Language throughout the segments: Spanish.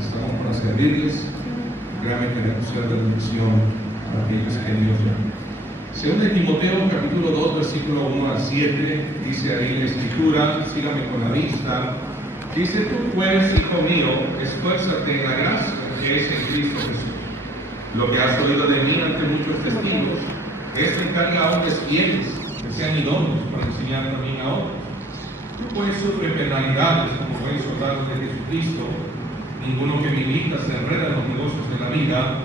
estamos para servirles. Créanme que queremos ser de bendición para aquellos que Dios llama. Según de Timoteo, capítulo 2, versículo 1 al 7, dice ahí la Escritura, sígame con la vista. Dice: tú pues, hijo mío, esfuérzate en la gracia que es en Cristo Jesús. Lo que has oído de mí ante muchos testigos, esto encarga a hombres fieles, que sean idóneos para enseñar también a otros. Tú pues sufre penalidades como buen soldado de Jesucristo. Ninguno que milita se enreda en los negocios de la vida,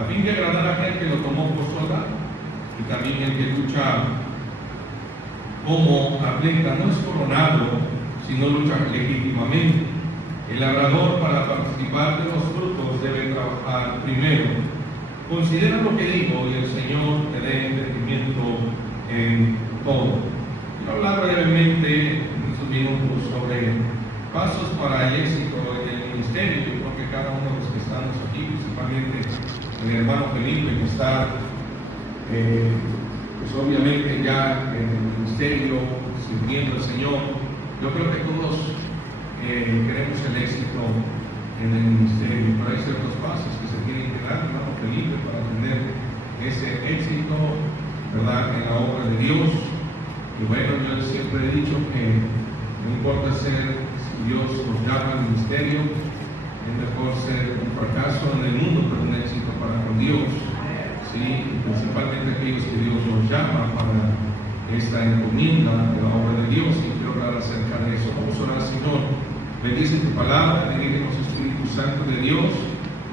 a fin de agradar a aquel que lo tomó por soldado. Y también el que lucha como atleta no es coronado, sino lucha legítimamente. El labrador, para participar de los frutos, debe trabajar primero. Considera lo que digo y el Señor te dé entendimiento en todo. Quiero hablar brevemente en estos minutos sobre pasos para el éxito en el ministerio. Yo creo que cada uno de los que estamos aquí, principalmente el hermano Felipe, que está pues obviamente ya en el ministerio, sirviendo al Señor. Yo creo que todos queremos el éxito en el ministerio, pero hay ciertos pasos que se tienen que dar, hermano Felipe, para tener ese éxito, ¿verdad?, en la obra de Dios. Y bueno, yo siempre he dicho que no importa si Dios nos llama al ministerio, es mejor ser un fracaso en el mundo, pero un éxito para con Dios. Sí, principalmente aquellos que Dios nos llama para esta encomienda de la obra de Dios, y quiero hablar acerca de eso. Vamos a orar. Señor, bendice tu palabra, dirígenos, Espíritu Santo de Dios,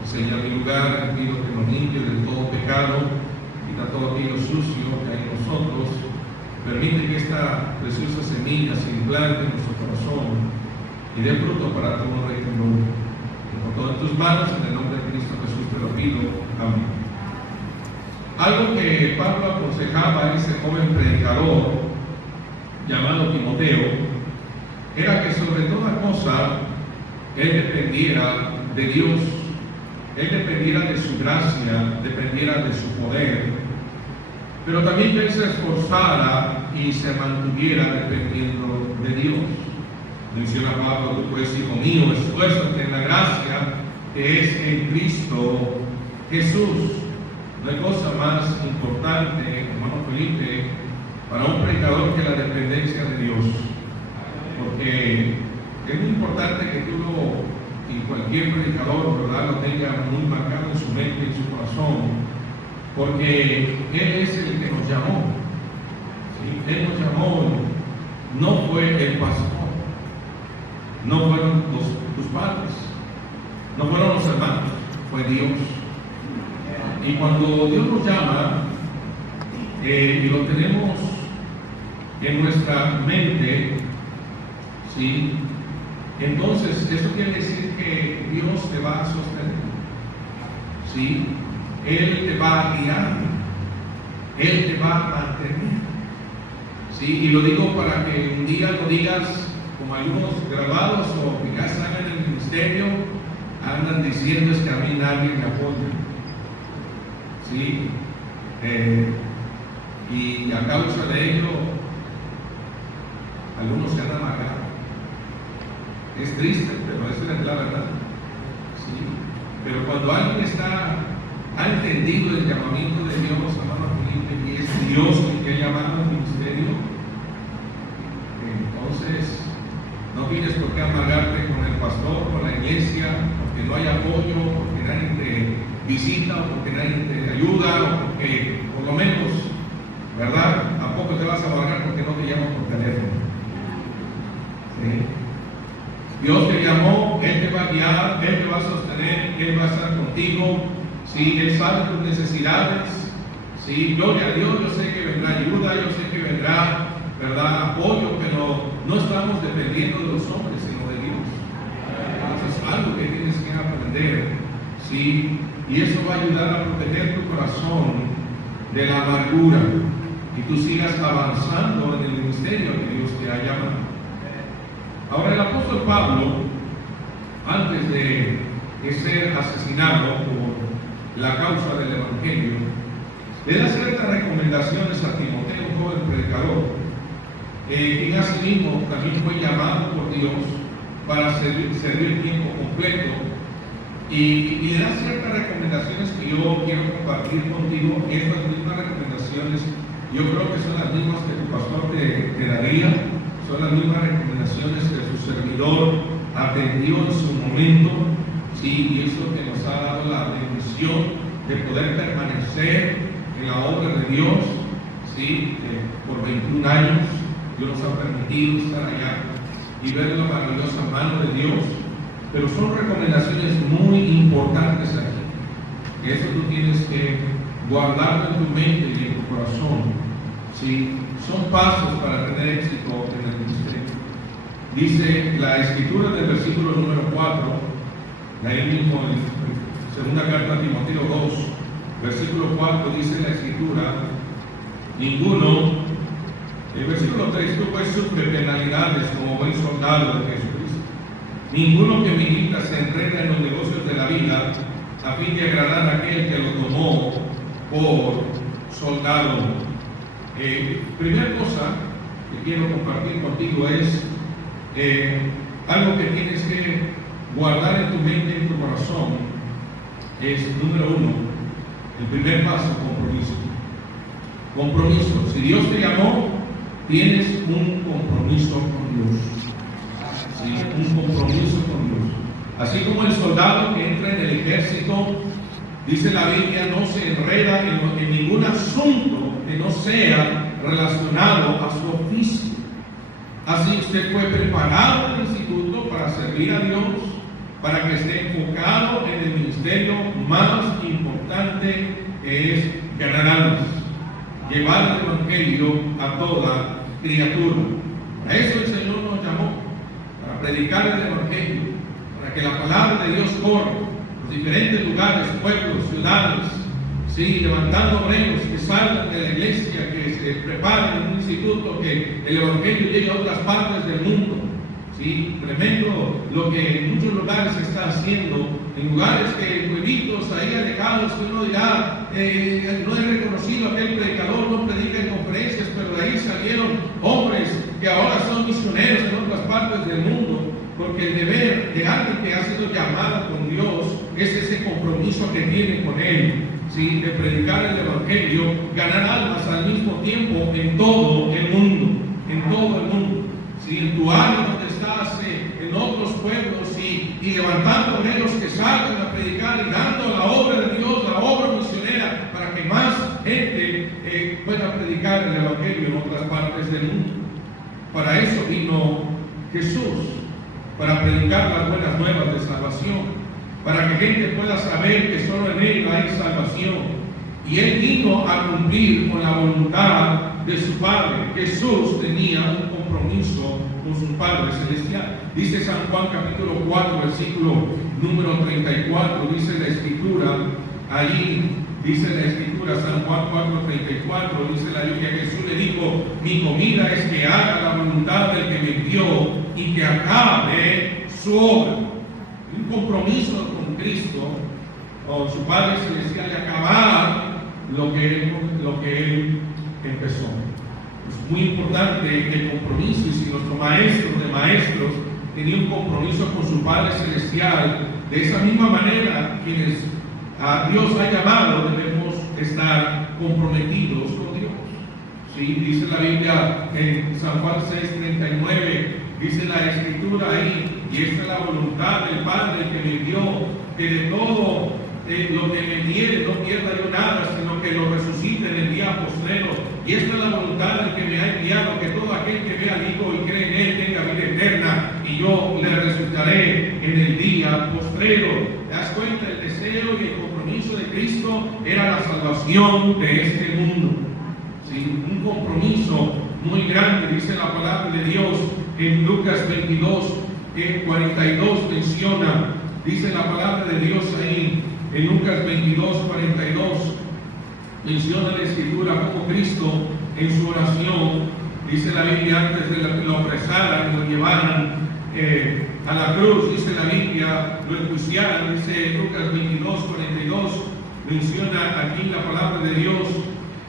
enseña mi lugar, pido que nos limpie de todo pecado, quita todo aquello sucio que hay en nosotros, permite que esta preciosa semilla se implante en nuestro corazón y dé fruto para tu honra y tu gloria. Y con todo en tus manos, en el nombre de Cristo Jesús te lo pido. Amén. Algo que Pablo aconsejaba a ese joven predicador llamado Timoteo era que sobre toda cosa él dependiera de Dios, él dependiera de su gracia, dependiera de su poder, pero también que él se esforzara y se mantuviera dependiendo de Dios. Menciona Pablo: tú pues, hijo mío, esfuérzate en la gracia que es en Cristo Jesús. No hay cosa más importante, hermano Felipe, para un predicador que la dependencia de Dios. Porque es muy importante que tú y cualquier predicador, ¿verdad?, lo tenga muy marcado en su mente y en su corazón. Porque Él es el que nos llamó. ¿Sí? Él nos llamó, no fue el pastor, no fueron tus padres, no fueron los hermanos, fue Dios. Y cuando Dios nos llama y lo tenemos en nuestra mente, ¿sí?, entonces eso quiere decir que Dios te va a sostener, ¿sí? Él te va a guiar, Él te va a mantener, ¿sí? Y lo digo para que un día no digas como algunos graduados o que ya están en el ministerio andan diciendo: es que a mí nadie me apoya. Sí, y a causa de ello, algunos se han amargado. Es triste, pero esa es la verdad. Sí, pero cuando alguien ha entendido el llamamiento de Dios, hermano Felipe, y es Dios el que ha llamado al ministerio, entonces no tienes por qué amargarte con el pastor, con la iglesia, porque no hay apoyo, porque nadie te visita, o porque nadie te ayuda, o porque, por lo menos, ¿verdad?, tampoco te vas a amargar porque no te llaman por teléfono. ¿Sí? Dios te llamó, Él te va a guiar, Él te va a sostener, Él va a estar contigo. ¿Sí? Él sabe tus necesidades. ¿Sí? Gloria a Dios. Yo sé que vendrá ayuda, yo sé que vendrá, ¿verdad?, apoyo, pero no estamos dependiendo de los hombres, sino de Dios. Eso es algo que tienes que aprender. ¿Sí? Y eso va a ayudar a proteger tu corazón de la amargura y tú sigas avanzando en el ministerio que Dios te ha llamado. Ahora, el apóstol Pablo, antes de ser asesinado por la causa del Evangelio, le da ciertas recomendaciones a Timoteo, un joven predicador, quien asimismo también fue llamado por Dios para servir tiempo completo y da ciertas recomendaciones que yo quiero compartir contigo. Estas mismas recomendaciones yo creo que son las mismas que tu pastor te daría, son las mismas recomendaciones que su servidor atendió en su momento, sí, y eso que nos ha dado la bendición de poder permanecer en la obra de Dios, sí, por 21 años. Dios nos ha permitido estar allá y ver la maravillosa mano de Dios. Pero son recomendaciones muy importantes aquí, que eso tú tienes que guardarlo en tu mente y en tu corazón. ¿Sí? Son pasos para tener éxito en el ministerio. Dice la escritura del versículo número 4, ahí mismo en segunda carta a Timoteo 2, versículo 4, dice la escritura: ninguno, el versículo 3, tú pues sufre penalidades como buen soldado de Jesucristo. Ninguno que milita se enreda en los negocios de la vida a fin de agradar a aquel que lo tomó por soldado. Primera cosa que quiero compartir contigo es algo que tienes que guardar en tu mente y en tu corazón. Es, número 1, el primer paso: compromiso. Compromiso. Si Dios te llamó, tienes un compromiso con Dios. ¿Sí? Un compromiso con Dios. Así como el soldado que entra en el ejército, dice la Biblia, no se enreda en ningún asunto que no sea relacionado a su oficio. Así usted fue preparado en el instituto para servir a Dios, para que esté enfocado en el ministerio más importante, que es ganar almas, llevar el evangelio a toda criatura. Para eso el Señor nos llamó, para predicar el evangelio, para que la palabra de Dios corra por diferentes lugares, pueblos, ciudades, sí, levantando obreros que salgan de la iglesia, que se preparen en un instituto, que el evangelio llegue a otras partes del mundo. Sí, tremendo lo que en muchos lugares se está haciendo, en lugares que pueblitos ahí alejados, que uno dirá, no he reconocido a aquel predicador, no predica en conferencias, pero de ahí salieron hombres que ahora son misioneros en otras partes del mundo, porque el deber de alguien que ha sido llamado con Dios es ese compromiso que tiene con Él, ¿sí? De predicar el evangelio, ganar almas al mismo tiempo en todo el mundo, en todo el mundo. Si en tu área donde estás, en otros pueblos, y levantando obreros que salgan a predicar y dando la obra de Dios, la obra misionera, para que más gente pueda predicar el evangelio en otras partes del mundo. Para eso vino Jesús, para predicar las buenas nuevas de salvación, para que gente pueda saber que solo en Él hay salvación. Y Él vino a cumplir con la voluntad de su Padre. Jesús tenía un compromiso con su Padre celestial. Dice San Juan capítulo 4, versículo número 34, dice la escritura, allí dice la escritura, San Juan 4, 34, dice la Biblia, Jesús le dijo: mi comida es que haga la voluntad del que me envió y que acabe su obra. Un compromiso con Cristo, o su Padre celestial, de acabar lo que Él empezó. Es muy importante el compromiso, y si nuestro maestro de maestros tenía un compromiso con su Padre celestial, de esa misma manera quienes a Dios ha llamado debemos estar comprometidos con Dios. ¿Sí? Dice la Biblia en San Juan 6:39, dice la escritura ahí: y esta es la voluntad del Padre que me dio, que de todo lo que me diere no pierda yo nada, sino que lo resucite en el día postrero. Y esta es la voluntad del que me ha enviado, que todo aquel que vea al Hijo y cree en Él tenga vida eterna, y yo le resucitaré en el día postrero. ¿Te das cuenta? El deseo y el compromiso de Cristo era la salvación de este mundo. ¿Sí? Un compromiso muy grande. Dice la palabra de Dios en Lucas 22, 42 menciona, dice la palabra de Dios ahí, en Lucas 22, 42, menciona la escritura como Cristo en su oración, dice la Biblia, antes de que lo apresaran, lo llevaran a la cruz, dice la Biblia, lo enjuiciaran, dice Lucas 22, 42, menciona aquí la palabra de Dios,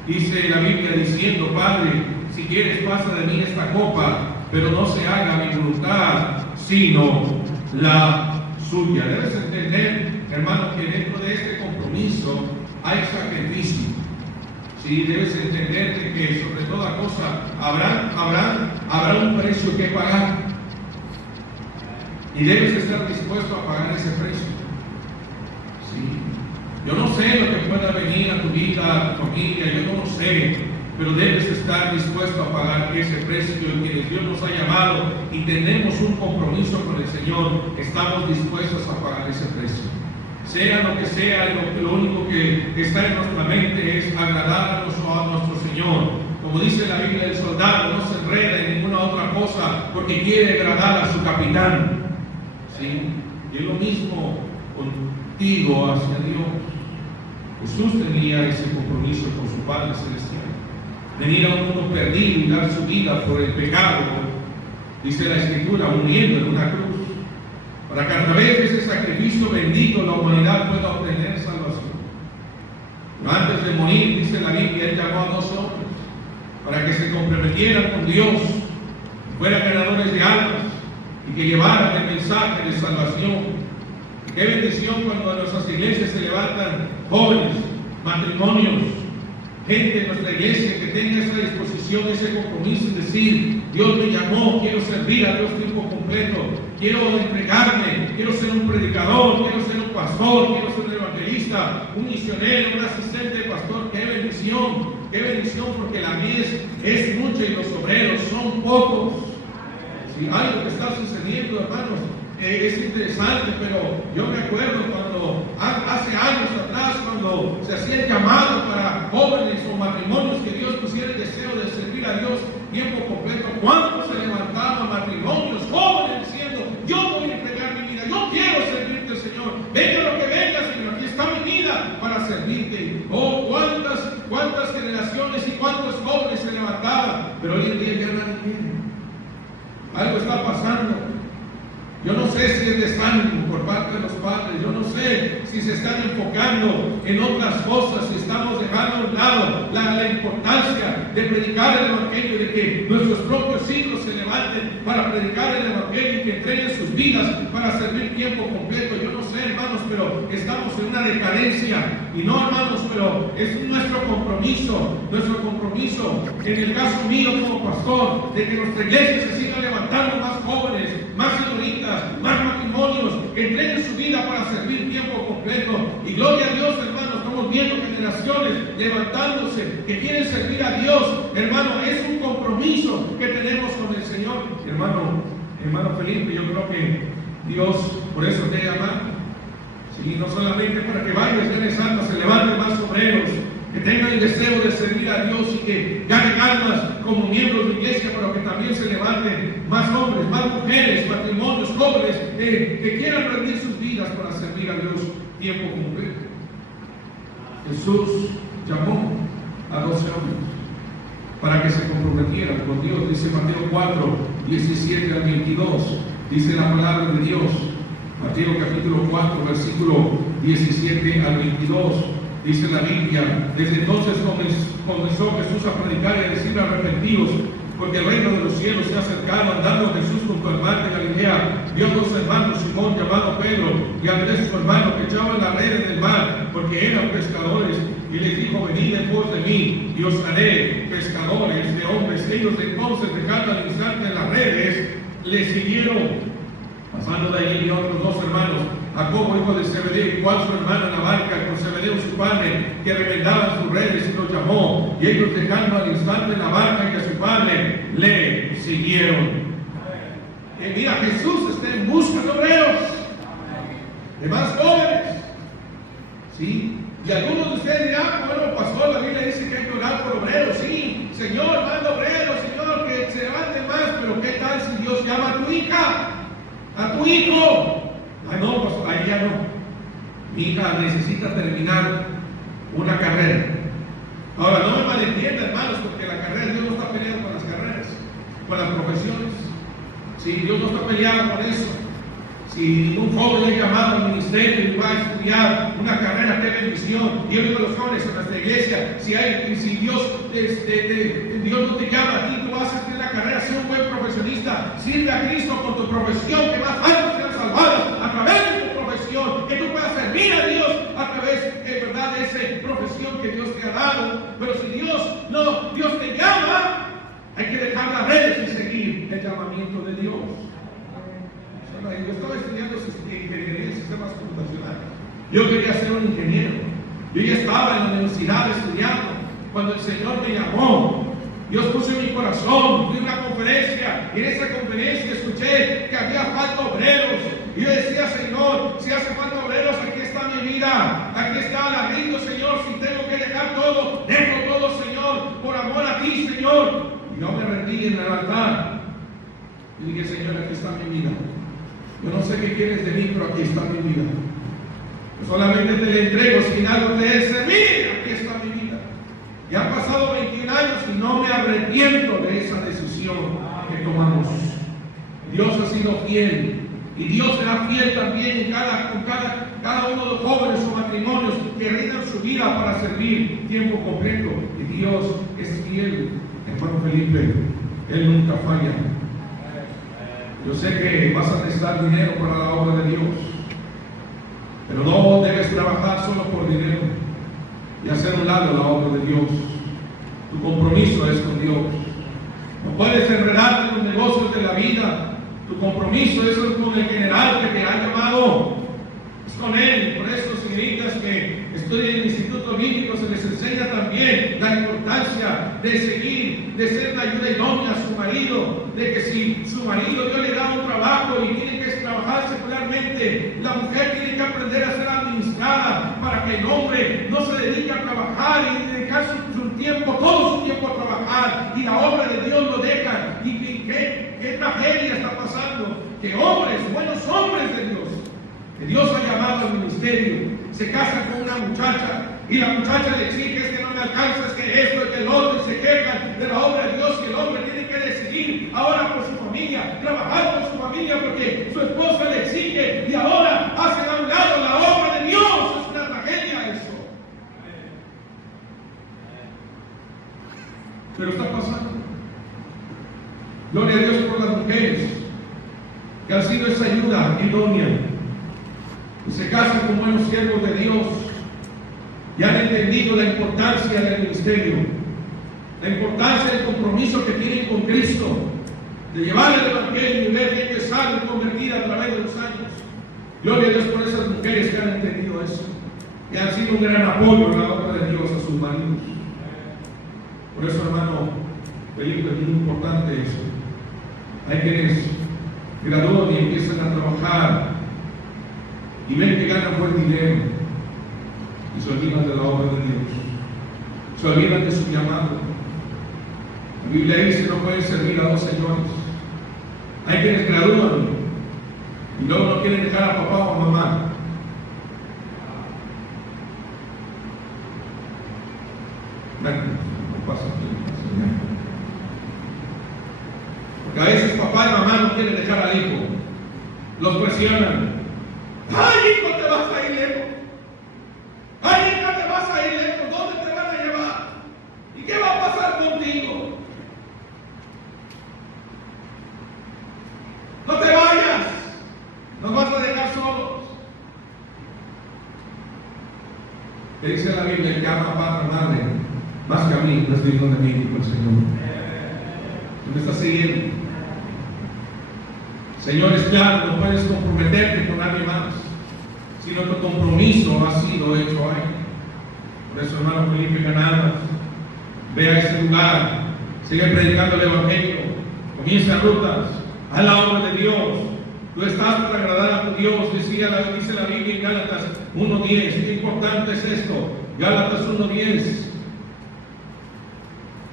dice la Biblia diciendo: Padre, si quieres pasa de mí esta copa, pero no se haga mi voluntad, sino la suya. Debes entender hermano, que dentro de este compromiso hay sacrificio. Sí, debes entender que sobre toda cosa habrá un precio que pagar. Y debes estar dispuesto a pagar ese precio. Sí. Yo no sé lo que pueda venir a tu vida, a tu familia, yo no lo sé, pero debes estar dispuesto a pagar ese precio que Dios nos ha llamado y tenemos un compromiso con el Señor. Estamos dispuestos a pagar ese precio. Sea lo que sea, lo único que está en nuestra mente es agradar a nuestro Señor. Como dice la Biblia, el soldado no se enreda en ninguna otra cosa porque quiere agradar a su capitán. ¿Sí? Y es lo mismo contigo hacia Dios. Jesús tenía ese compromiso con su Padre Celestial. Venir a un mundo perdido y dar su vida por el pecado, dice la Escritura, muriendo en una cruz, para que a través de ese sacrificio bendito la humanidad pueda obtener salvación. Pero antes de morir, dice la Biblia, Él llamó a 2 hombres para que se comprometieran con Dios, fueran ganadores de almas y que llevaran el mensaje de salvación. Qué bendición cuando en nuestras iglesias se levantan jóvenes, matrimonios, gente de nuestra iglesia que tenga esa disposición, ese compromiso y decir: Dios me llamó, quiero servir a Dios tiempo completo, quiero entregarme, quiero ser un predicador, quiero ser un pastor, quiero ser un evangelista, un misionero, un asistente de pastor. Qué bendición, porque la mies es mucha y los obreros son pocos. Si algo que está sucediendo, hermanos, es interesante, pero yo me acuerdo cuando hace años atrás, cuando se hacía el llamado para jóvenes o matrimonios que Dios pusiera el deseo de servir a Dios tiempo completo, ¿cuántos se levantaban matrimonios jóvenes diciendo: yo voy a entregar mi vida, yo quiero servirte, Señor, venga lo que venga, Señor, aquí está mi vida para servirte? Oh, cuántas generaciones y cuántos jóvenes se levantaban, pero hoy en día ya nadie quiere. Algo está pasando. Yo no sé si es desánimo por parte de los padres, yo no sé si se están enfocando en otras cosas, si estamos dejando a un lado la importancia de predicar el Evangelio, de que nuestros propios hijos se levanten para predicar el Evangelio y que entreguen sus vidas para servir tiempo completo. Yo no sé, hermanos, pero estamos en una decadencia. Y no, hermanos, pero es nuestro compromiso, en el caso mío como pastor, de que nuestra iglesia se siga levantando más jóvenes, más señoritas, más matrimonios, que entreguen su vida para servir tiempo completo. Y gloria a Dios, hermanos, estamos viendo generaciones levantándose que quieren servir a Dios. Hermano, es un compromiso que tenemos con el Señor. Hermano Felipe, yo creo que Dios por eso te llama. Sí, no solamente para que vayas de Santa, se levanten más obreros, que tengan el deseo de servir a Dios y que ganen almas como miembros de iglesia, pero que también se levanten más hombres, más mujeres, matrimonios, jóvenes, que quieran rendir sus vidas para servir a Dios tiempo completo. Jesús llamó a 12 hombres para que se comprometieran con Dios. Dice Mateo 4, 17 al 22, dice la palabra de Dios. Mateo capítulo 4, versículo 17 al 22. Dice la Biblia: desde entonces comenzó Jesús a predicar y a decir: arrepentidos, porque el reino de los cielos se ha acercado. Andando Jesús junto al mar de Galilea, vio 2 hermanos, Simón llamado Pedro y Andrés su hermano, que echaban las redes en el mar, porque eran pescadores, y les dijo: venid en pos de mí, y os haré pescadores de hombres. Ellos entonces, dejando al instante las redes, le siguieron. Pasando de allí, vio otros 2 hermanos, Jacobo, hijo de Zebedeo, y Juan su hermano, en la barca con Zebedeo su padre, que remendaban sus redes, y los llamó. Y ellos, dejando al instante la barca y a su padre, le siguieron. Mira, Jesús está en busca de obreros, de más jóvenes. ¿Sí? Y algunos de ustedes dirán: bueno, pastor, la Biblia dice que hay que orar por obreros. Sí, Señor, manda obreros, Señor, que se levanten más. Pero ¿qué tal si Dios llama a tu hija? A tu hijo. Ah, no, pues ahí ya no. Mi hija necesita terminar una carrera. Ahora, no me malentiendan, hermanos, porque la carrera, Dios no está peleando con las carreras, con las profesiones. Sí, Dios no está peleando con eso. Si un joven es llamado al ministerio y va a estudiar una carrera, qué bendición. Y uno de los jóvenes en nuestra iglesia, si Dios no te llama a ti, tú vas a estudiar la carrera, sé un buen profesionista, sirve a Cristo con tu profesión, que más almas sean salvadas a través de tu profesión. que tú puedas servir a Dios a través, ¿verdad?, de esa profesión que Dios te ha dado. Pero si Dios te llama, hay que dejar las redes y seguir el llamamiento de Dios. Yo estaba estudiando ingeniería en sistemas computacionales. Yo quería ser un ingeniero. Yo ya estaba en la universidad estudiando cuando el Señor me llamó. Dios puso en mi corazón, fui a una conferencia, y en esa conferencia escuché que había falta obreros. Y yo decía, Señor, si hace falta obreros, aquí está mi vida, aquí está, la rindo, Señor. Si tengo que dejar todo, dejo todo, Señor, por amor a ti, Señor. Y yo me rendí en el altar y dije, Señor, aquí está mi vida. Yo no sé qué quieres de mí, pero aquí está mi vida. Yo solamente te la entrego, si algo te es servir, aquí está mi vida. Ya han pasado 21 años y no me arrepiento de esa decisión que tomamos. Dios ha sido fiel. Y Dios será fiel también con cada uno de los jóvenes o matrimonios que rindan su vida para servir tiempo completo. Y Dios es fiel. Hermano Felipe, Él nunca falla. Yo sé que vas a necesitar dinero para la obra de Dios, pero no debes trabajar solo por dinero y hacer un lado la obra de Dios. Tu compromiso es con Dios. No puedes enredarte en los negocios de la vida. Tu compromiso es con el general que te ha llamado. Es con Él. Por eso, señoritas que estudian en el Instituto Bíblico, se les enseña también la importancia de seguir, de ser una ayuda idónea a su marido, de que si su marido Dios le da un trabajo y tiene que trabajar secularmente, la mujer tiene que aprender a ser administrada para que el hombre no se dedique a trabajar y dedicar su tiempo, todo su tiempo a trabajar, y la obra de Dios lo deja. Y qué tragedia está pasando, que hombres, buenos hombres de Dios, que Dios ha llamado al ministerio, se casan con una muchacha y la muchacha le exige, es que no me alcanza, es que esto, es que el otro, y se quejan de la obra de Dios, que el hombre tiene que decidir ahora por su familia, trabajar por su familia porque su esposa le exige, y ahora hacen a un lado la obra de Dios. Es una tragedia eso. Pero está pasando. Gloria a Dios por las mujeres que han sido esa ayuda idónea y se casan con buenos siervos de Dios y han entendido la importancia del ministerio, la importancia del compromiso que tienen con Cristo, de llevar el evangelio y ver gente salva y convertida a través de los años. Gloria a Dios por esas mujeres que han entendido eso, que han sido un gran apoyo en la obra de Dios a sus maridos. Por eso, hermano Felipe, es muy importante eso. Hay quienes gradúan y empiezan a trabajar y ven que ganan buen dinero y se olvidan de la obra de Dios, se olvidan de su llamado. La Biblia dice: no pueden servir a dos señores. Hay quienes gradúan y luego no quieren dejar a papá o a mamá. No pasa aquí. Porque a veces papá y mamá no quieren dejar al hijo, los presionan. ¡Ay, hijo, te vas a ir lejos! ¡Ay, hija, te vas a ir lejos! ¿Dónde te van a llevar? ¿Y qué va a pasar contigo? ¡No te vayas! ¡Nos vas a dejar solos! ¿Qué dice la Biblia? Que ama a padre y madre más que a mí, no es digno de mí, dijo el Señor. ¿Me estás siguiendo? Señor, es claro, no puedes comprometerte con nadie más, sino tu compromiso ha sido hecho ahí. Por eso, hermano Felipe Canales, ve a ese lugar, sigue predicando el Evangelio, comienza rutas, haz la obra de Dios. Tú estás para agradar a tu Dios, dice la Biblia en Gálatas 1:10. Qué importante es esto. Gálatas 1:10.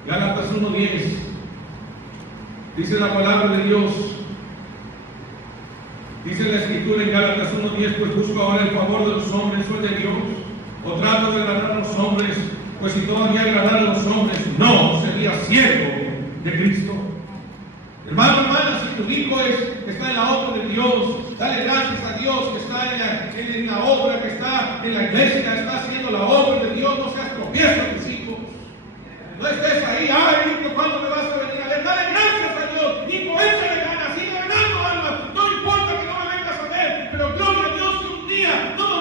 Gálatas 1:10. Dice la palabra de Dios. Dice la Escritura en Gálatas 1:10: pues busco ahora el favor de los hombres, soy de Dios, o trato de agradar a los hombres, pues si todavía agradar a los hombres, no sería siervo de Cristo. Hermano, hermana, si tu hijo está en la obra de Dios, dale gracias a Dios que está en la obra, que está en la iglesia, está haciendo la obra de Dios. No seas tropiezo a tus hijos. No estés ahí, ay, hijo, ¿cuándo me vas a venir a ver? Dale gracias a Dios, hijo, échale ganas, sigue ganando almas. No importa que no me vengas a ver, pero gloria a Dios que un día no nos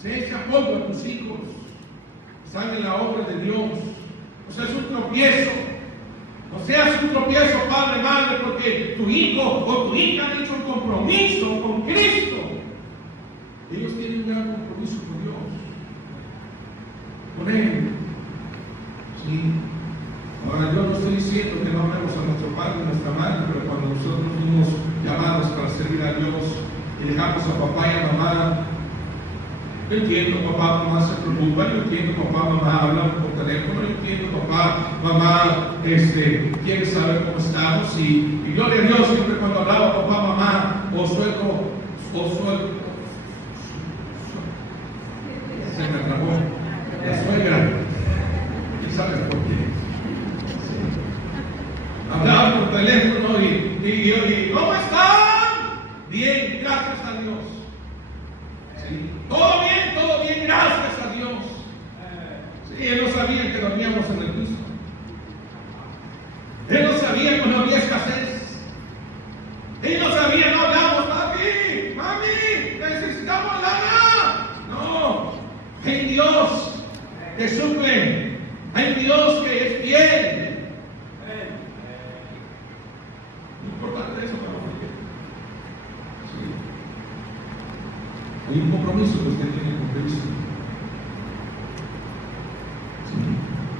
Sé ese apoyo a tus hijos. Están en la obra de Dios. No seas un tropiezo. No seas un tropiezo, padre, madre, porque tu hijo o tu hija han hecho un compromiso con Cristo. Ellos tienen un gran compromiso con Dios, con Él. ¿Sí? Ahora, yo no estoy diciendo que no amemos a nuestro padre y a nuestra madre, pero cuando nosotros fuimos llamados para servir a Dios y dejamos a papá y a mamá, yo entiendo, papá, mamá se preocupan, yo entiendo, papá, mamá hablan por teléfono, yo entiendo, papá, mamá, quiere saber cómo estamos, y gloria a Dios, siempre cuando hablaba papá, mamá, o suegro, se me atrapó, la suegra, ¿y sabes por qué? Hablaba por teléfono y ¿cómo están? Bien, gracias a Dios. ¿Sí? Todo bien, gracias a Dios. Sí, él no sabía que dormíamos en el piso. Él no sabía que no había escasez. Él no sabía, no hablamos, mami, necesitamos lana. No, hay Dios que suple, hay Dios que es fiel. Importante eso, ¿no? Sí. Hay un compromiso que usted tiene con Cristo. Sí.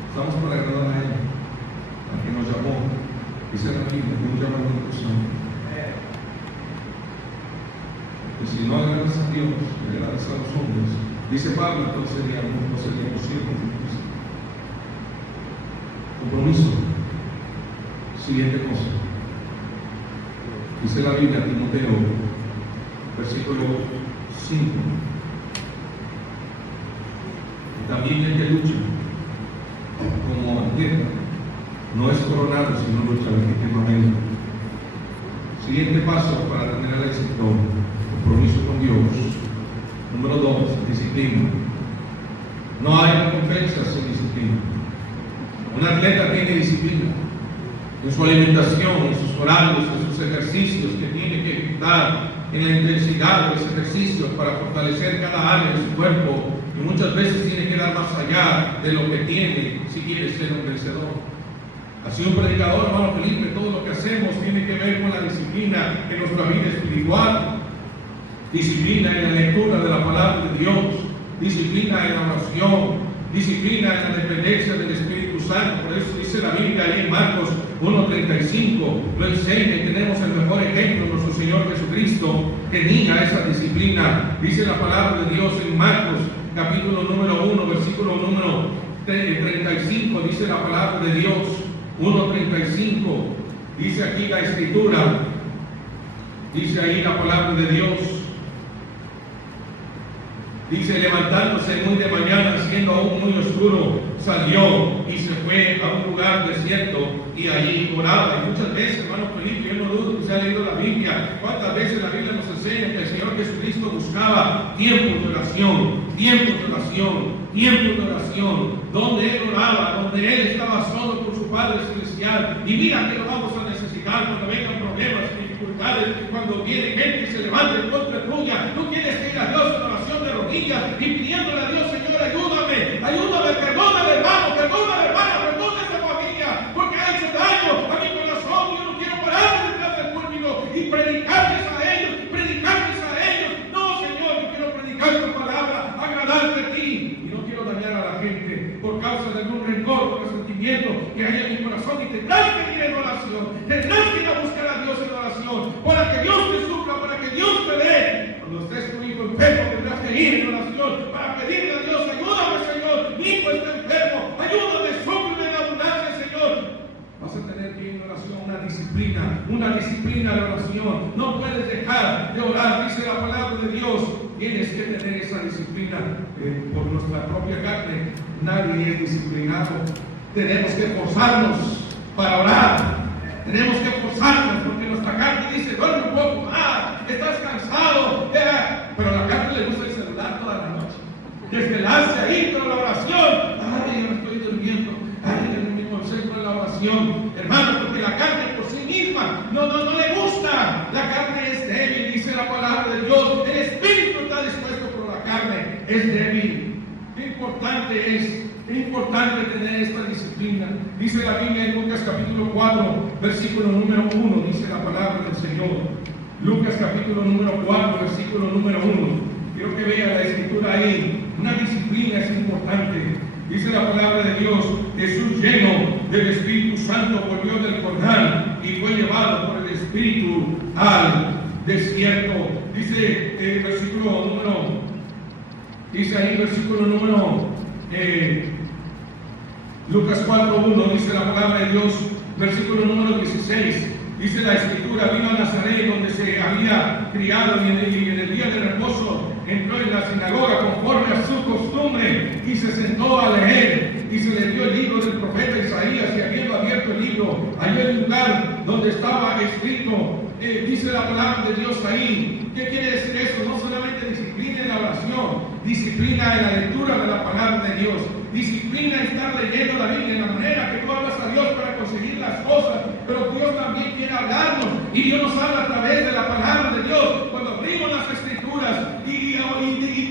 Estamos para agradar a Él, al que nos llamó. Dice la Biblia que nos llama a la inclusión. Y si no agradas a Dios, agradas a los hombres, dice Pablo, entonces no sería posible con Cristo. Compromiso. Siguiente cosa. Dice la Biblia, Timoteo, versículo 5. Y también el que lucha como atleta no es coronado, sino lucha legítimamente. Siguiente paso para tener el éxito: compromiso con Dios. Número 2, disciplina. No hay recompensa sin disciplina. Un atleta tiene disciplina en su alimentación, en sus horarios, en sus ejercicios, que tiene que estar en la intensidad de los ejercicios para fortalecer cada área de su cuerpo, y muchas veces tiene que dar más allá de lo que tiene si quiere ser un vencedor. Así un predicador, hermano Felipe, todo lo que hacemos tiene que ver con la disciplina en nuestra vida espiritual, disciplina en la lectura de la palabra de Dios, disciplina en la oración, disciplina en la dependencia del Espíritu Santo. Por eso dice la Biblia ahí en Marcos 1:35, lo enseña, y tenemos el mejor ejemplo, nuestro Señor Jesucristo tenía esa disciplina. Dice la palabra de Dios en Marcos capítulo número 1, versículo número 35, dice la palabra de Dios, 1:35, dice aquí la Escritura, dice ahí la palabra de Dios. Dice, levantándose muy de mañana, siendo aún muy oscuro, salió y se fue a un lugar desierto y allí oraba. Y muchas veces, hermano Felipe, yo no dudo que usted ha leído la Biblia. ¿Cuántas veces la Biblia nos enseña que el Señor Jesucristo buscaba tiempos de oración, tiempos de oración, tiempos de oración, donde Él oraba, donde Él estaba solo con su Padre Celestial? Y mira que lo vamos a necesitar cuando vengan problemas, dificultades, cuando viene gente y se levanta en contra tuya. Tú tienes que ir a Dios en oración de rodillas y pidiéndole a Dios: Señor, ayúdame, perdóname, hermano, perdóname, hermana, perdóname esa familia, porque ha hecho daño a mi corazón. Yo no quiero parar detrás del púlpito y predicarles a ellos. No, Señor, yo quiero predicar tu palabra, agradarte a ti, y no quiero dañar a la gente por causa de algún rencor o resentimiento que haya en mi corazón. Y tendrás que ir en oración, tendrás que ir a buscar a Dios en oración, para que Dios te supla, para que Dios te dé. Cuando estés tu hijo enfermo, tendrás que ir en oración para pedirle a Dios: ayúdame, Señor, mi hijo está enfermo, ayúdame, súpleme en abundancia, Señor. Vas a tener que ir en oración, una disciplina de oración. No puedes dejar de orar, dice la palabra de Dios. Tienes que tener esa disciplina. Por nuestra propia carne nadie es disciplinado. Tenemos que esforzarnos para orar. Tenemos que esforzarnos, porque nuestra carne dice: duerme un poco más, estás cansado. Pero a la carne le gusta el celular toda la noche, desvelarse ahí con la oración. Ay, yo estoy durmiendo. Ay, yo me concentro en la oración, hermano, porque la carne por sí misma no le gusta. La carne es débil, dice la palabra de Dios. El espíritu está dispuesto, pero la carne es débil. Qué importante tener esta disciplina. Dice la Biblia en Lucas capítulo 4, versículo número 1, dice la palabra del Señor. Lucas capítulo número 4, versículo número 1. Quiero que vean la escritura ahí. Una disciplina es importante. Dice la palabra de Dios: Jesús, lleno del Espíritu Santo, volvió del Jordán y fue llevado por el Espíritu al desierto. Dice el versículo número, Lucas 4:1, dice la palabra de Dios, versículo número 16. Dice la escritura: vino a Nazaret, donde se había criado, y en el día de reposo entró en la sinagoga conforme a su costumbre y se sentó a leer, y se le dio el libro del profeta Isaías, y habiendo abierto el libro, halló el lugar donde estaba escrito. Dice la palabra de Dios ahí. ¿Qué quiere decir esto? No solamente disciplina en la oración, disciplina en la lectura de la palabra de Dios, disciplina en estar leyendo la Biblia, en la manera que tú hablas a Dios para conseguir las cosas, pero Dios también quiere hablarnos, y Dios nos habla a través de la palabra de Dios. Cuando abrimos las escrituras y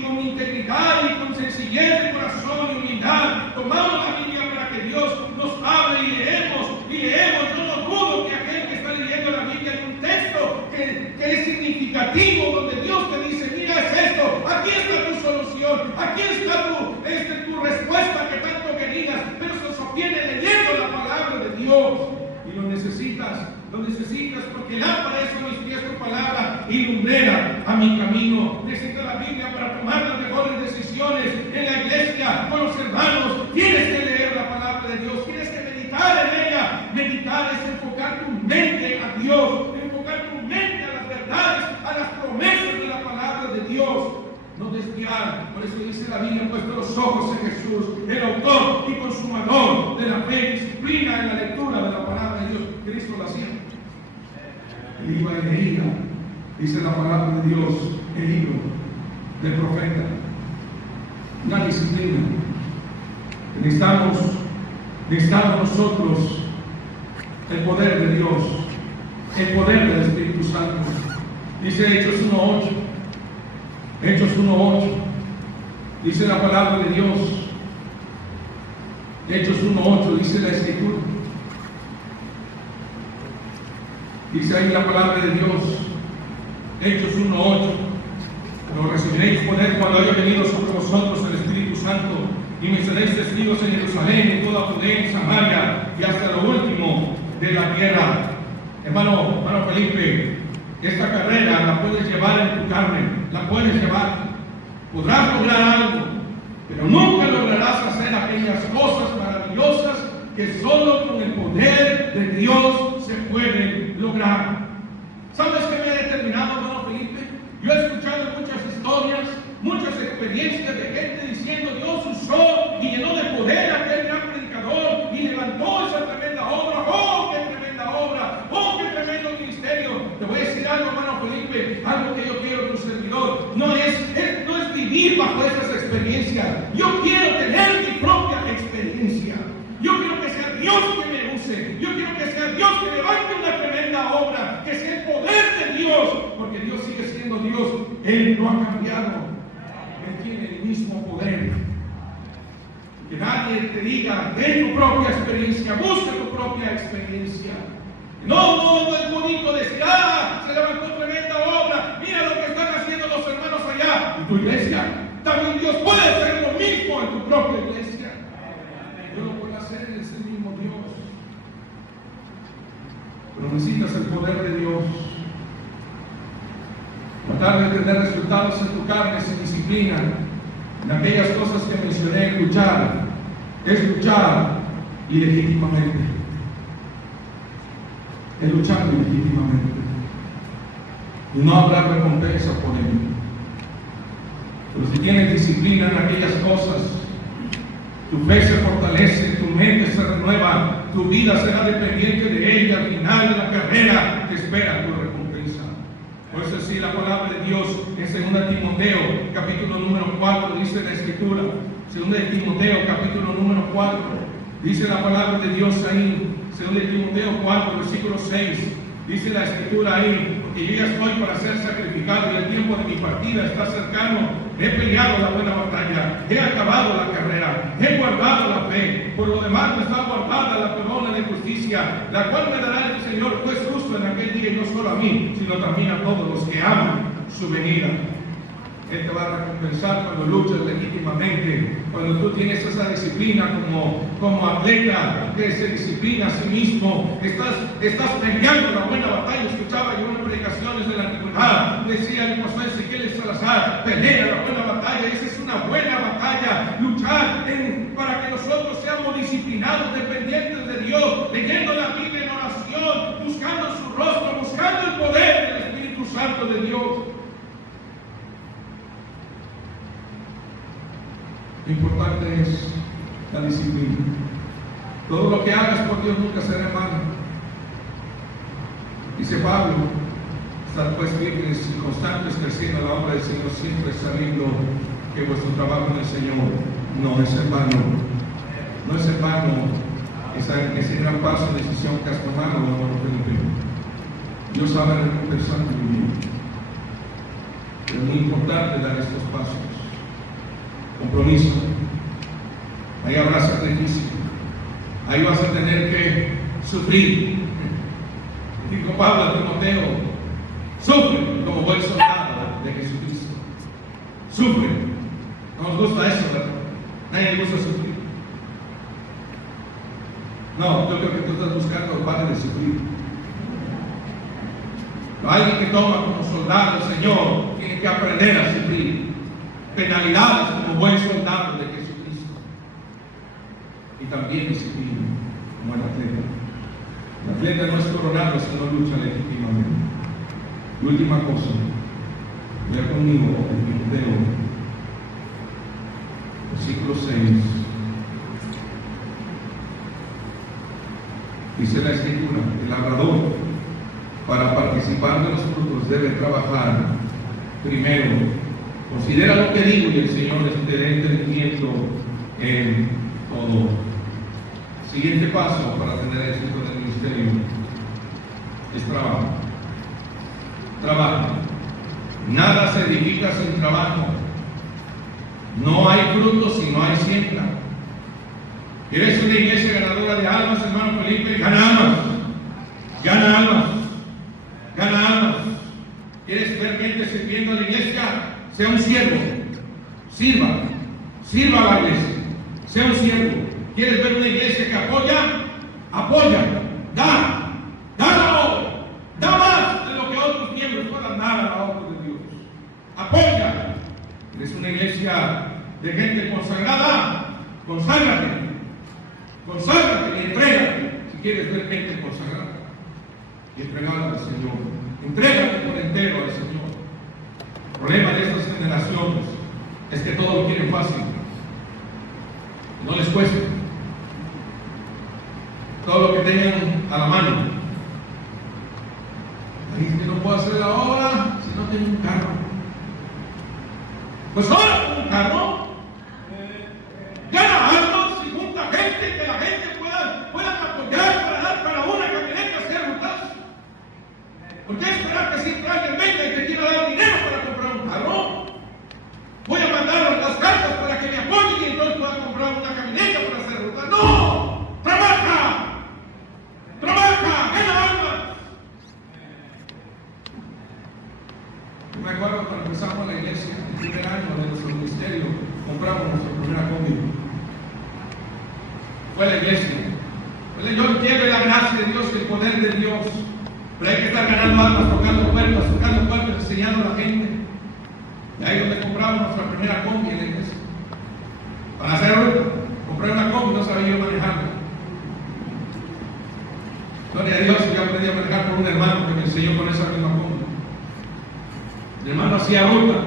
con integridad y con sencillez de corazón y humildad, tomamos la Biblia para que Dios nos hable y leemos. Yo no dudo que aquel que está leyendo la Biblia en un texto que es significativo, donde Dios te dice: mira, es esto, aquí está tu solución, aquí está tu respuesta que tanto querías, pero se sostiene leyendo la palabra de Dios. Y lo necesitas porque lámpara es a mis pies tu palabra y lumbrera a mi camino. Necesitas la Biblia para tomar las mejores decisiones en la iglesia, con los hermanos. Tienes que leer la palabra de Dios, tienes que meditar en ella. Meditar es enfocar tu mente a Dios, enfocar tu mente a las verdades, a las promesas de la palabra de Dios. No desviar. Por eso dice la Biblia: puesto los ojos en Jesús, el autor y consumador de la fe. Disciplina en la lectura de la palabra de Dios. Cristo la hacía. El iba y leía, dice la palabra de Dios, el libro del profeta. Una disciplina. Necesitamos nosotros el poder de Dios, el poder del Espíritu Santo. Dice Hechos 1:8, dice la palabra de Dios. Hechos 1:8, dice la escritura. Dice ahí la palabra de Dios, Hechos 1:8: lo recibiréis poder cuando haya venido sobre vosotros el Espíritu Santo, y me seréis testigos en Jerusalén, en toda Judea, en Samaria y hasta lo último de la tierra. Hermano Felipe, esta carrera la puedes llevar en tu carne, la puedes llevar. Podrás lograr algo, pero nunca lograrás hacer aquellas cosas maravillosas que solo con el poder de Dios se pueden lograr. ¿Sabes qué me ha determinado, hermano Felipe? Yo he escuchado muchas historias, muchas experiencias de gente diciendo: Dios usó y llenó de poder a aquel gran predicador y levantó esa tremenda obra. ¡Oh, qué tremenda obra! ¡Oh, qué tremendo ministerio! Te voy a decir algo, hermano Felipe, algo que yo quiero de un servidor. No es vivir bajo esas experiencias. Yo quiero tener mi propia experiencia. Yo quiero que sea Dios que me use. Yo quiero que sea Dios que levante una tremenda obra, que sea el poder de Dios, porque Dios sigue siendo Dios. Él no ha cambiado. Él tiene el mismo poder. Que nadie te diga: ten tu propia experiencia, busca tu propia experiencia. No es bonito decir: se levantó tremenda obra, mira lo que están haciendo los hermanos allá. Y tu iglesia, también Dios puede hacer lo mismo en tu propia iglesia. Dios lo puede hacer, en ese mismo Dios. Pero necesitas el poder de Dios. Tratar de tener resultados en tu carne sin disciplina, en aquellas cosas que mencioné: escuchar ilegítimamente. Es luchar ilegítimamente. Y no habrá recompensa por ello. Pero si tienes disciplina en aquellas cosas, tu fe se fortalece, tu mente se renueva, tu vida será dependiente de ella. Al final de la carrera te espera tu recompensa. Por eso sí, la palabra de Dios en 2 Timoteo, capítulo número 4, dice la escritura. 2 Timoteo, capítulo número 4, dice la palabra de Dios ahí. 2 Timoteo 4, versículo 6, dice la escritura ahí: porque yo ya estoy para ser sacrificado y el tiempo de mi partida está cercano. He peleado la buena batalla, he acabado la carrera, he guardado la fe. Por lo demás me está guardada la corona de justicia, la cual me dará el Señor juez justo en aquel día, y no solo a mí, sino también a todos los que aman su venida. Él te va a recompensar cuando luchas legítimamente, cuando tú tienes esa disciplina como atleta, que se disciplina a sí mismo, estás peleando la buena batalla. Escuchaba yo unas predicaciones de la antigüedad, decía el pastor Ezequiel Salazar, pelea la buena batalla. Esa es una buena batalla, luchar para que nosotros seamos disciplinados, dependientes de Dios, leyendo la Biblia en oración, buscando su rostro, buscando el poder del Espíritu Santo de Dios. Lo importante es la disciplina. Todo lo que hagas por Dios nunca será en vano. Dice Pablo, estad pues firmes y constantes, creciendo la obra del Señor, siempre sabiendo que vuestro trabajo en el Señor no es en vano. No es en vano ese gran paso de decisión que has tomado, hermano Felipe. Dios sabe recompensar tu vida. Pero es muy importante dar estos pasos. Compromiso, ahí habrá sacrificio, ahí vas a tener que sufrir. Dijo Pablo a Timoteo, sufre como buen soldado de Jesucristo. Sufre. No nos gusta eso, ¿verdad? Nadie le gusta sufrir. No, yo creo que tú estás buscando el padre de sufrir. Alguien que toma como soldado el Señor tiene que aprender a sufrir penalidades como buen soldado de Jesucristo, y también disciplina como el atleta. El atleta no es coronado si no lucha legítimamente. Y última cosa, vea conmigo en Timoteo, versículo 6. Dice la Escritura: el labrador, para participar de los frutos, debe trabajar primero. Considera lo que digo y el Señor te dé entendimiento en todo. Siguiente paso para tener éxito en el ministerio es trabajo. Trabajo. Nada se edifica sin trabajo. No hay frutos si no hay siembra. ¿Quieres una iglesia ganadora de almas, hermano Felipe? Gana almas. Gana almas. Gana almas. ¿Quieres ver gente sirviendo a la iglesia? Sea un siervo, sirva a la iglesia, sea un siervo. ¿Quieres ver una iglesia que apoya? Apoya, da la obra, da más de lo que otros miembros puedan dar a la obra de Dios. Apoya. ¿Eres una iglesia de gente consagrada? Conságrate y entrégate. Si quieres ver gente consagrada y entregada al Señor, entrégate por entero al Señor. El problema de estas generaciones es que todo lo quieren fácil, no les cuesta. Todo lo que tengan a la mano. Ahí es que no puedo hacer la obra si no tengo un carro. Pues ahora con un carro, gana algo si junta gente, que la gente pueda apoyar para dar para una camioneta hacer rutas. ¿Por qué esperar que siempre alguien venga y te quiera dar dinero para comprar un carro? Voy a mandar las cartas para que me apoyen y entonces pueda comprar una camioneta para hacer rutas. ¡No! ¡Trabaja! ¡Gana almas! Yo me acuerdo cuando empezamos la iglesia, el primer año de nuestro ministerio, compramos nuestra primera combi. Fue la iglesia. Yo quiero la gracia de Dios, el poder de Dios. Pero hay que estar ganando almas, tocando puertas, enseñando a la gente. Y ahí donde compramos nuestra primera combi en la iglesia. Para hacer ruta, compré una combi, no sabía yo manejarla. Gloria a Dios, yo aprendí a manejar por un hermano que me enseñó con esa misma combi. El hermano hacía ruta.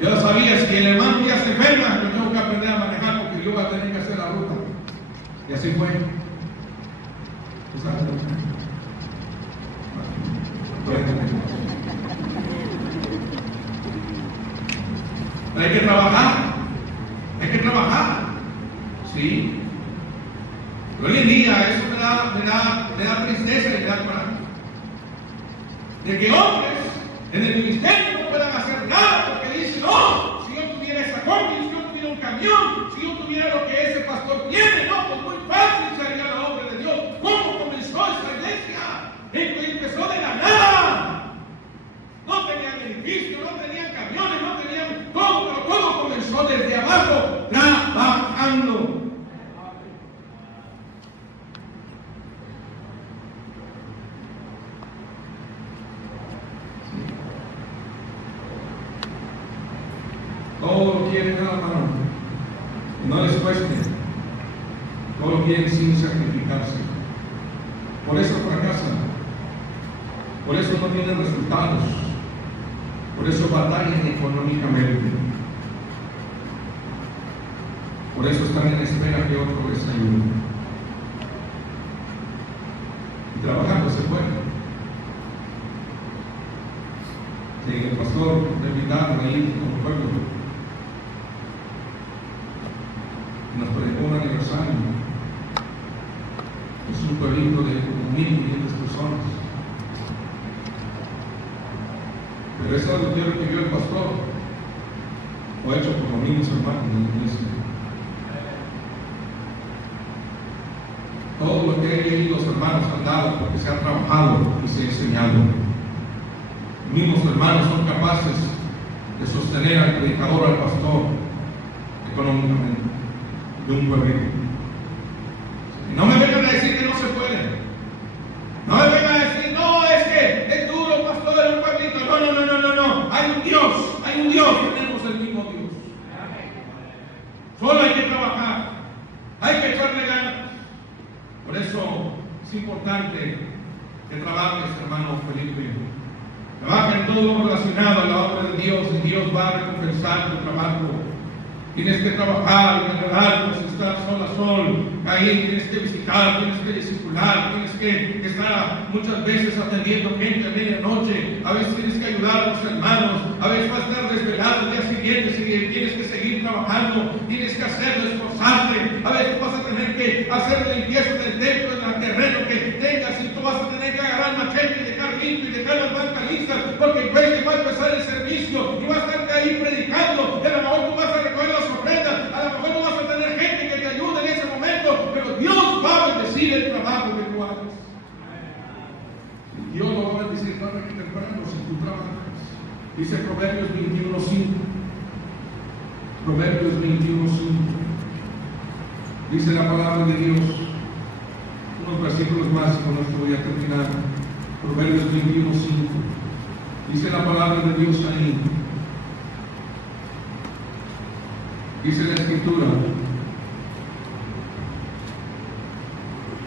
Yo sabía, si el hermano ya se enferma, yo tengo que aprender a manejar porque yo voy a tener que hacer la ruta. Y así fue. Hay que trabajar, sí. Pero hoy en día eso me da tristeza y me da coraje. de que hombres en el ministerio no puedan hacer nada porque dicen, no, si yo tuviera esa combi, si yo tuviera un camión, si yo tuviera lo que ese pastor tiene, no, pues muy fácil sería la obra de Dios. ¿Cómo comenzó esta iglesia? Empezó de la nada. No tenían edificios, no tenían camiones, no tenían todo, pero todo comenzó desde abajo, trabajando. Todo lo quieren a la mano, no les cueste, todo lo quieren sin sacrificarse. Por eso fracasan, por eso no tienen resultados, por eso batallan económicamente, por eso están en espera que otro les ayude. Y trabajando se puede. Sí, el pastor me invitaron a ir como pueblo. Nos predicó un aniversario. Es un pueblito de como 1,500 personas. Pero ese auditorio que vio el pastor fue hecho por los mismos hermanos de la iglesia. Todo lo que ahí los hermanos han dado porque se ha trabajado y se ha enseñado. Los mismos hermanos son capaces de sostener al predicador, al pastor, económicamente, de un pueblito. No me vengan a decir que no se puede. No me vengan a decir, no, es que es duro, pastor, de un pueblito. No. Hay un Dios, tenemos el mismo Dios. Solo hay que trabajar, hay que echarle ganas. Por eso es importante que trabajes, hermano Felipe. Trabaja en todo lo relacionado a la obra de Dios y Dios va a recompensar tu trabajo. Tienes que trabajar y mejorar, pues estar sol a sol. Ahí tienes que visitar, tienes que discipular, tienes que estar muchas veces atendiendo gente a medianoche. A veces tienes que ayudar a los hermanos, a veces vas a estar desvelado el día siguiente, tienes que seguir trabajando, tienes que hacerlo, esforzarte. A veces vas a tener que hacer la limpieza del templo, en el terreno que tengas, y tú vas a tener que agarrar el machete y dejar limpio y dejar las bancas listas, porque el juez va a empezar el servicio y va a estar ahí predicando. A lo mejor tú vas a recoger las ofrendas, a lo mejor no vas a tener gente que te ayude en ese momento, pero Dios va a bendecir el trabajo que tú haces. Dios lo va a bendecir tarde que temprano si tú trabajas. Dice Proverbios 21:5. Proverbios 21:5. Dice la palabra de Dios. Unos versículos más y con esto voy a terminar. Proverbios 21:5. Dice la palabra de Dios ahí. Dice la escritura.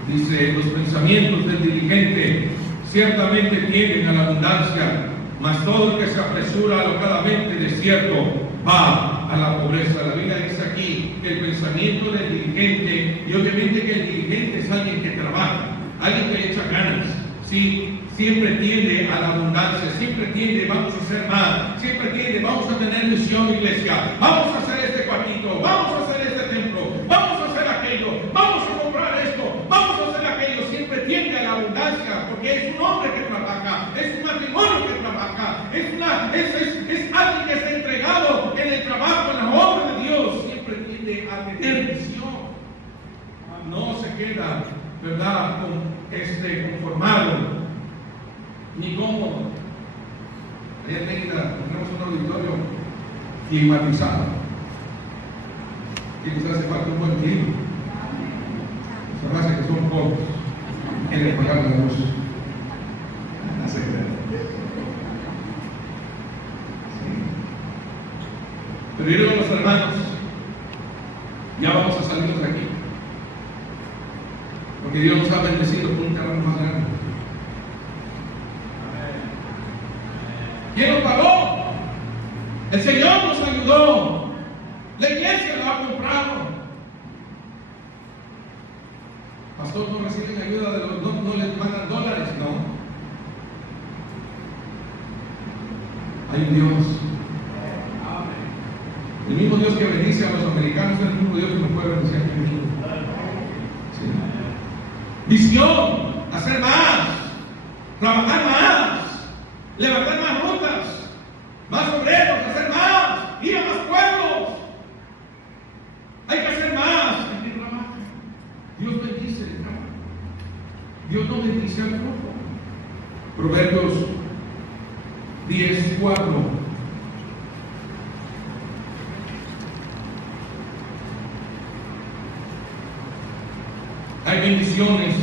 Dice, los pensamientos del diligente ciertamente tienden a la abundancia, mas todo el que se apresura alocadamente de cierto va a la pobreza. La Biblia dice aquí que el pensamiento del diligente, y obviamente que el diligente es alguien que trabaja, alguien que le echa ganas, ¿sí? Siempre tiende a la abundancia, siempre tiende, vamos a hacer más, siempre tiende, vamos a tener misión, iglesia, vamos a hacer este cuartito, vamos a hacer este templo, vamos a hacer aquello, vamos a comprar esto, vamos a hacer aquello. Siempre tiende a la abundancia, porque es un hombre que trabaja, es un matrimonio que trabaja, es alguien que está entregado en el trabajo, en la obra de Dios. Siempre tiende a tener visión, no se queda, ¿verdad?, conformado ni cómodo. Allá en Mérida tenemos un auditorio climatizado, que les hace falta un buen clima. Se me hace que son pocos, quieren pagar la luz. Pero miren los hermanos, ya vamos a salir de aquí, porque Dios nos ha bendecido con un terreno más grande. ¿Quién lo pagó? El Señor nos ayudó. La iglesia lo ha comprado. Pastor, no reciben ayuda de los no les mandan dólares, no. Hay un Dios. El mismo Dios que bendice a los americanos es el mismo Dios que nos puede bendecir aquí en México. Sí. Visión, hacer más, trabajar más. levantar más rutas, más obreros, hacer más, ir a más pueblos. Hay que hacer más. Hay que trabajar. Dios bendice el trabajo. Dios no bendice al trabajo. Proverbios 10:4. Hay bendiciones.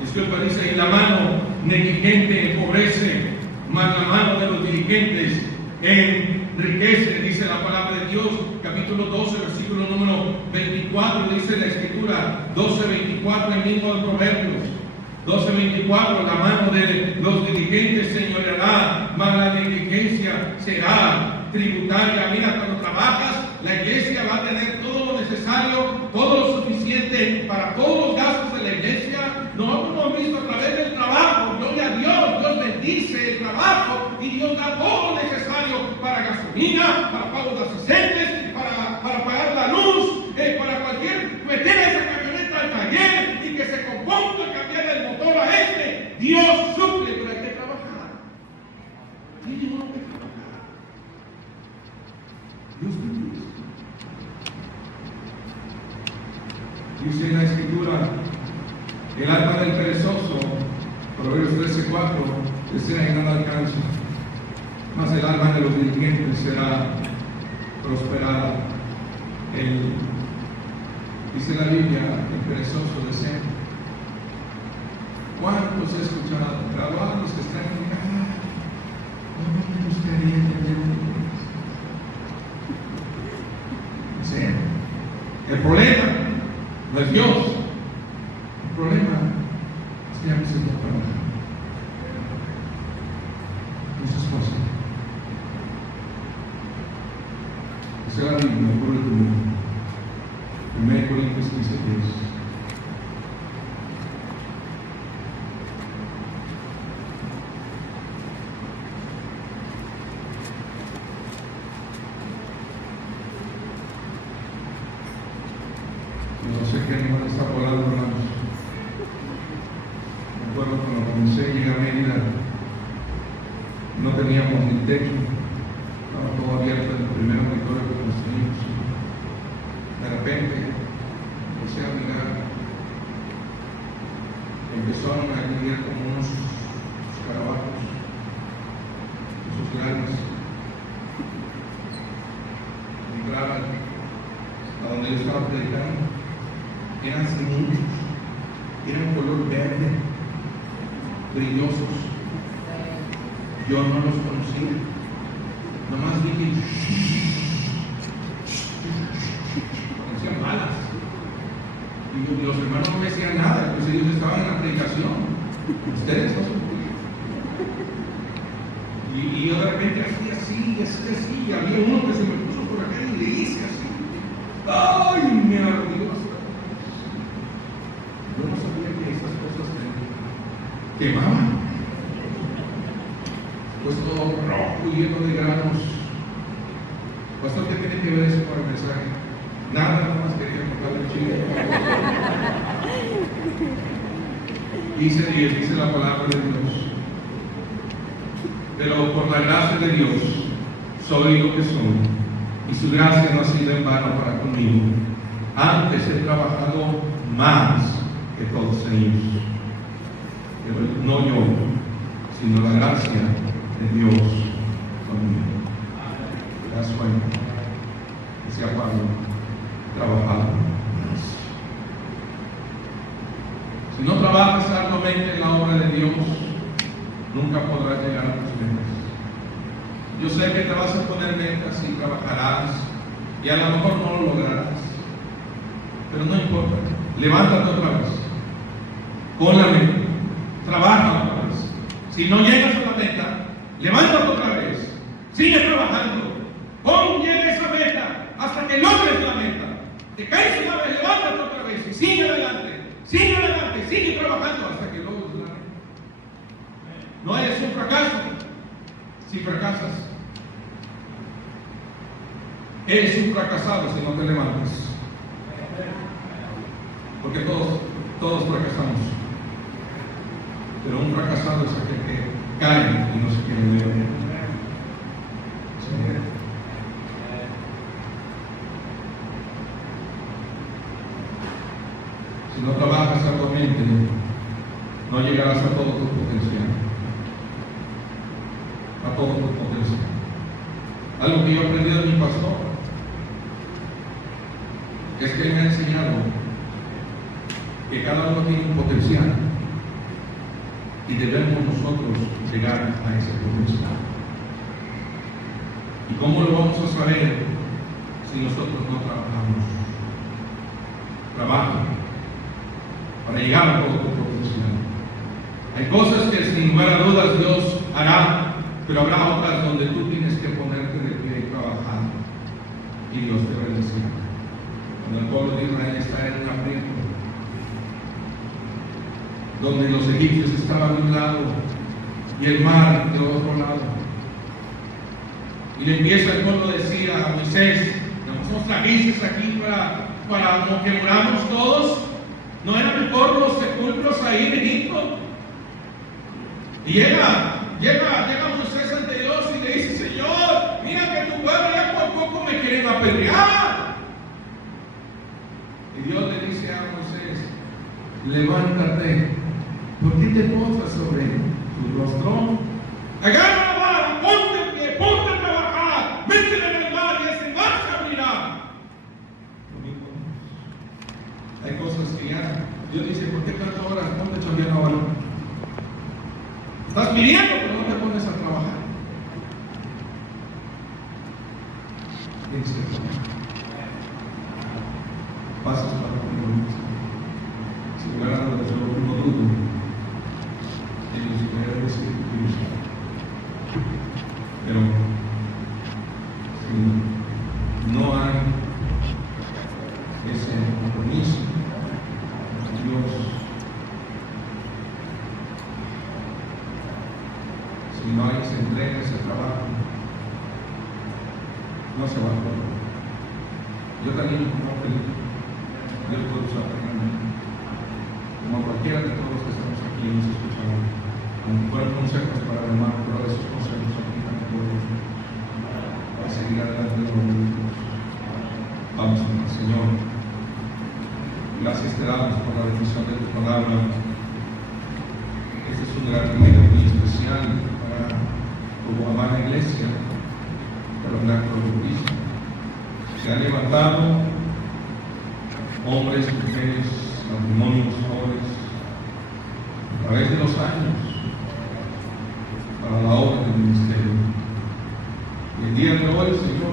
Disculpa, dice, y la mano negligente empobrece, mas la mano de los diligentes enriquece, dice la palabra de Dios. Capítulo 12, versículo número 24, dice la Escritura, 12:24, el mismo de Proverbios. 12:24, la mano de los diligentes señoreará, mas la negligencia será tributaria. Mira, cuando trabajas, la iglesia va a tener todo lo necesario, todo lo suficiente para todos los gastos de la iglesia. Nosotros lo hemos visto a través del trabajo. Gloria a Dios, Dios bendice el trabajo y Dios da todo lo necesario para gasolina, para pagos de asistentes, para pagar la luz, para cualquier, meter esa camioneta al taller y que se componga, cambiar el motor a este. Dios suple, pero hay que trabajar. Tiene uno que trabajar. Dios bendice. Dice en la Escritura, el alma del perezoso, Proverbios 13:4, desea en gran alcance, mas el alma de los diligentes será prosperada. Dice la Biblia, el perezoso desea. ¿Cuántos he escuchado? Trabajar los que están en casa. No me gustaría tener desea. El problema no es Dios. El problema es que a veces no trabaja. Eso es fácil. Dice la Biblia, por el mundo. 1 Corintios 15:10. No sé qué animal está volando, hermanos. Me acuerdo cuando comencé, llegué a Mérida, no teníamos ni techo, estaba todo abierto en el primer auditorio que construimos. De repente, empecé a mirar, empezaron a venir como unos escarabajos, esos grandes, entraban a donde yo estaba predicando. Eran semillas, eran color verde, brillosos. Yo no los conocía. Nomás dije, parecían balas. Y los hermanos no me decían nada, pues ellos estaban en la predicación. Ustedes no son. Y yo de repente así, y había uno que se me puso por acá y le hice así. ¡Ay, me ardió! Yo no sabía que esas cosas quemaban. Pues todo rojo y lleno de granos. Pastor, ¿qué tiene que ver eso con el mensaje? Nada, más quería contarle chile. Dice la palabra de Dios. Pero por la gracia de Dios soy lo que soy, y su gracia no ha sido en vano para conmigo. Antes he trabajado más que todos ellos, pero no yo, sino la gracia de Dios conmigo. That's why, decía Pablo, trabajado más. Si no trabajas arduamente en la obra de Dios, nunca podrás llegar a tus metas. Yo sé que te vas a poner metas y trabajarás, y a lo mejor no lo lograrás, pero no importa. Levántate otra vez, pon la meta, trabaja otra vez. Si no llegas a la meta, levántate otra vez, sigue trabajando, llega a esa meta hasta que logres la meta. Te caes una vez, levántate otra vez y sigue adelante, sigue trabajando hasta que logres la meta. No es un fracaso si fracasas, eres un fracasado si no te levantas. Porque todos fracasamos, pero un fracasado es aquel que cae y no se Si no trabajas arduamente, no llegarás a todo tu potencial. A todo tu potencial. Algo que yo he aprendido de mi pastor es que él me ha enseñado que cada uno tiene un potencial y debemos nosotros llegar a ese potencial. ¿Y cómo lo vamos a saber si nosotros no trabajamos? Trabaja para llegar a todo tu potencial. Hay cosas que sin lugar a dudas Dios hará, pero habrá otras donde tú tienes que ponerte de pie y trabajar, y Dios te bendecirá. Cuando el pueblo de Israel está en un aprieto, donde los egipcios estaban de un lado y el mar de otro lado, y le empieza el pueblo a decir a Moisés: ¿no nos trajiste aquí para que muramos todos? ¿No eran mejor los sepulcros ahí en Egipto? Y llega Moisés ante Dios y le dice: Señor, mira que tu pueblo ya por poco me quieren apedrear. Y Dios le dice a Moisés: levántate, ¿por qué te postras sobre tu rostro? Agarra la vara, ponte en pie, ponte a trabajar, métele en el mar y ese mar se abrirá. Hay cosas que ya Dios dice: ¿por qué tantas horas? Ponte a chambear ahora. Estás pidiendo, pero no te pones a trabajar. Pasas para conmigo. Si lugar a donde yo no dudo, ellos pueden decir que usar. Pero si no hay ese compromiso con Dios, si no hay esa entrega, ese trabajo, no se va a poder. Yo también como feliz, Dios puede usar también, como cualquiera de todos los que estamos aquí nos escuchamos, aunque fueron consejos para el hermano, pero esos consejos aplican a todos para seguir adelante de los mismos. Vamos a orar. Señor, gracias te damos por la bendición de tu palabra. Este es un gran día muy especial para tu amada iglesia, para hablar con el Cristo. Se han levantado hombres, mujeres, matrimonios, jóvenes, a través de los años, para la obra del ministerio. Y el día de hoy, Señor,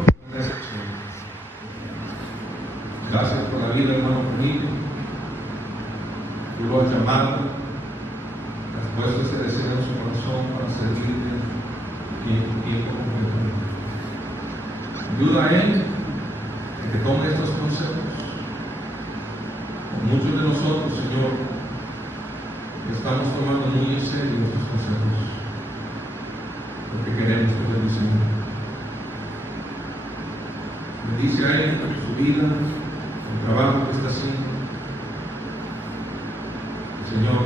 gracias por la vida, hermano conmigo. Tú lo has llamado, has puesto ese deseo en su corazón para servirte y en tu tiempo completo. Ayuda a él a que tome estos consejos. Con muchos de nosotros, Señor, estamos tomando muy en serio estos consejos, porque queremos tu bendición. Bendice a él por su vida, el trabajo que está haciendo. Señor,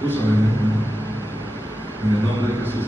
úsame en el nombre de Jesús.